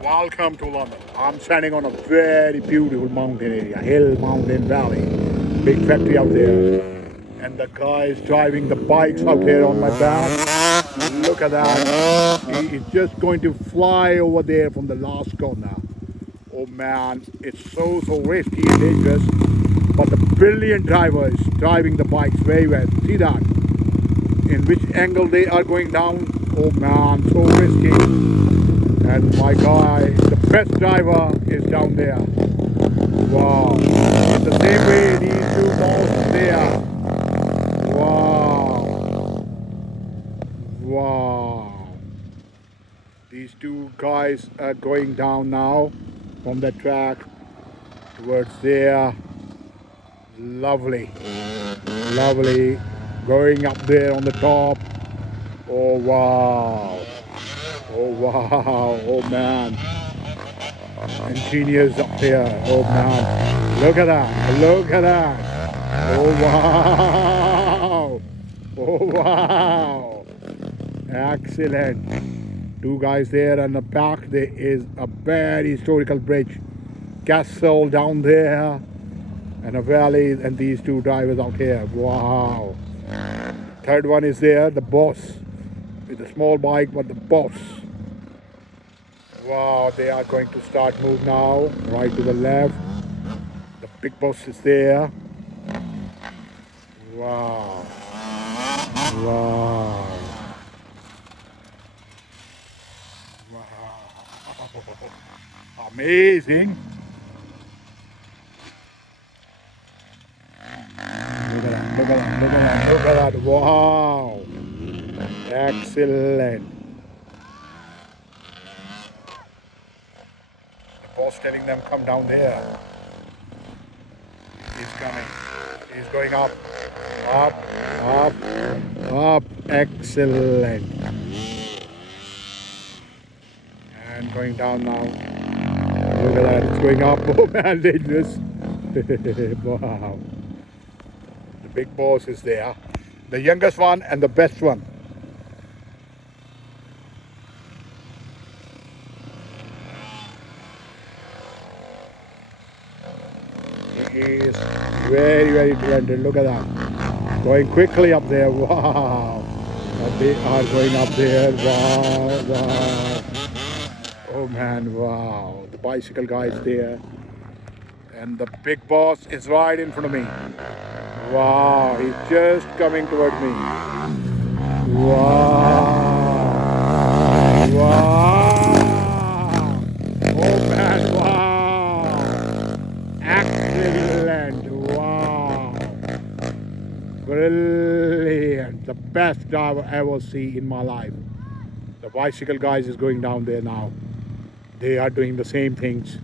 Welcome to London. I'm standing on a very beautiful mountain area, hill, mountain, valley. Big factory out there. And the guy is driving the bikes out here on my back. Look at that. He is just going to fly over there from the last corner. Oh man, it's so risky and dangerous. But the brilliant driver is driving the bikes very well. See that? In which angle they are going down. Oh man, so risky. And my guy, the best driver, is down there. Wow. In the same way, these two balls there. Wow. Wow. These two guys are going down now from the track towards there. Lovely. Lovely. Going up there on the top. Oh wow. Oh wow. Oh man. Engineers up here. Oh man. Look at that. Look at that. Oh wow. Oh wow. Excellent. Two guys there, and the back there is a very historical bridge. Castle down there and a valley, and these two drivers out here. Wow. Third one is there, the boss. With a small bike, but the boss. Wow, they are going to start move now. Right to the left. The big boss is there. Wow. Wow. Wow. Amazing. Look at that, look at that, look at that, look at that. Wow. Excellent. The boss telling them come down there. He's coming. He's going up. Up, up, up. Excellent. And going down now. Look at that, it's going up. Oh man, dangerous. Wow. The big boss is there. The youngest one and the best one. He is very talented. Look at that. Going quickly up there. Wow. And they are going up there. Wow. Wow. Oh man. Wow. The bicycle guy is there. And the big boss is right in front of me. Wow. He's just coming towards me. Wow. Wow. Oh man. Wow. Excellent. Wow. Brilliant. The best driver I ever see in my life. The bicycle guys is going down there now. They are doing the same things.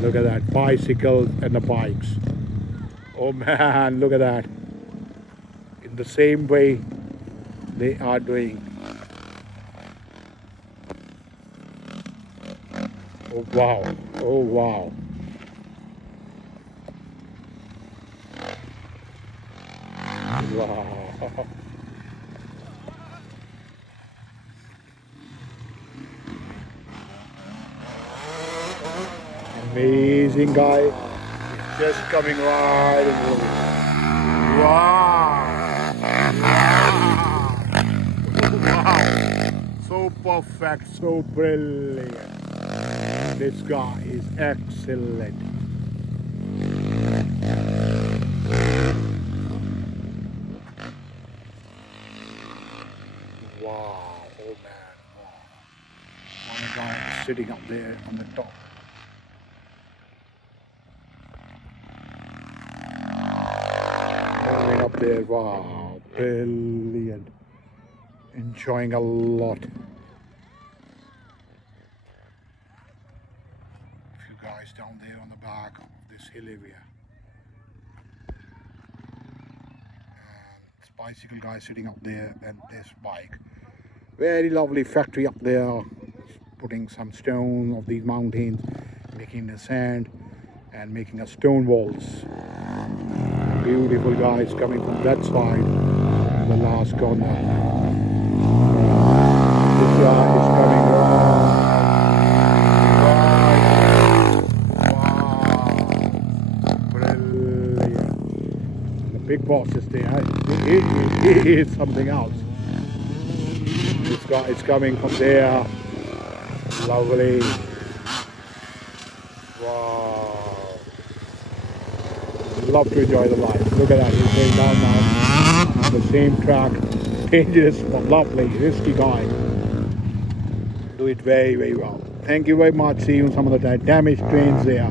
Look at that. Bicycles and the bikes. Oh man, look at that. In the same way they are doing. Oh wow. Oh wow. Wow. Amazing guy. He's just coming right in the road. Wow. Wow. So perfect, so brilliant. This guy is excellent. Wow, oh man, wow. One guy is sitting up there on the top. Moving up there, wow, brilliant. Enjoying a lot. A few guys down there on the back of this hill area. This bicycle guy sitting up there, and this bike. Very lovely factory up there, putting some stone of these mountains, making the sand and making a stone walls. Beautiful guys coming from that side, the last corner. This guy is coming process there. It is something else. It's coming from there. Lovely. Wow. Love to enjoy the life. Look at that. He's going down now on the same track. Dangerous but lovely. Risky guy. Do it very, very well. Thank you very much. See you on some of the damaged trains there.